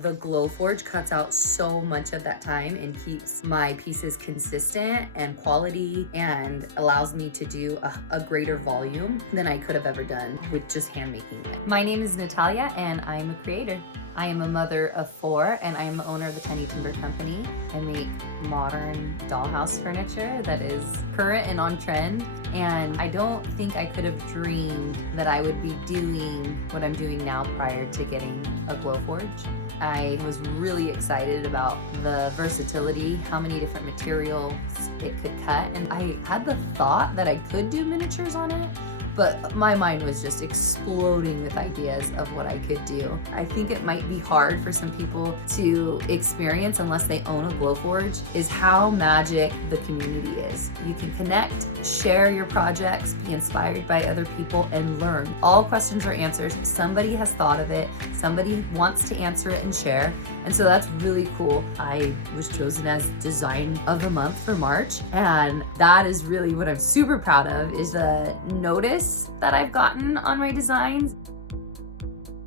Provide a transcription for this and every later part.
The Glowforge cuts out so much of that time and keeps my pieces consistent and quality and allows me to do a greater volume than I could have ever done with just hand making it. My name is Natalia and I'm a creator. I am a mother of 4 and I am the owner of the Tiny Timber Company. I make modern dollhouse furniture that is current and on trend. And I don't think I could have dreamed that I would be doing what I'm doing now prior to getting a Glowforge. I was really excited about the versatility, how many different materials it could cut. And I had the thought that I could do miniatures on it, but my mind was just exploding with ideas of what I could do. I think it might be hard for some people to experience unless they own a Glowforge, is how magic the community is. You can connect, share your projects, be inspired by other people, and learn. All questions are answers. Somebody has thought of it, somebody wants to answer it and share, and so that's really cool. I was chosen as Design of the Month for March, and that is really what I'm super proud of, is the notice that I've gotten on my designs.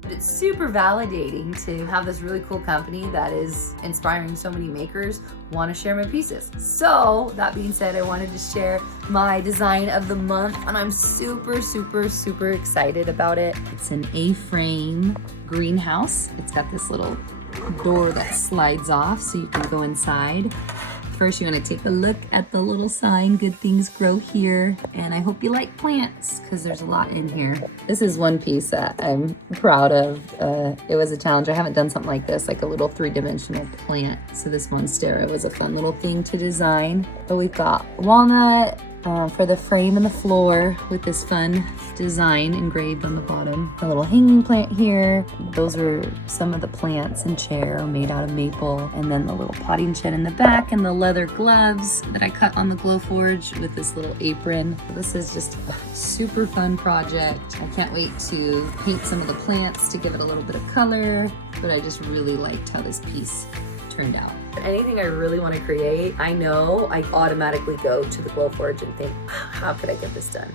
It's super validating to have this really cool company that is inspiring so many makers want to share my pieces. So that being said, I wanted to share my design of the month and I'm super excited about it. It's an A-frame greenhouse. It's got this little door that slides off so you can go inside. First, you want to take a look at the little sign, good things grow here. And I hope you like plants because there's a lot in here. This is one piece that I'm proud of. It was a challenge. I haven't done something like this, like a little 3-dimensional plant. So this monstera was a fun little thing to design. But we've got walnut for the frame and the floor with this fun design engraved on the bottom. A little hanging plant here. Those are some of the plants and chair made out of maple. And then the little potting shed in the back and the leather gloves that I cut on the Glowforge with this little apron. This is just a super fun project. I can't wait to paint some of the plants to give it a little bit of color, but I just really liked how this piece turned out. Anything I really want to create, I know I automatically go to the Glowforge and think, how could I get this done?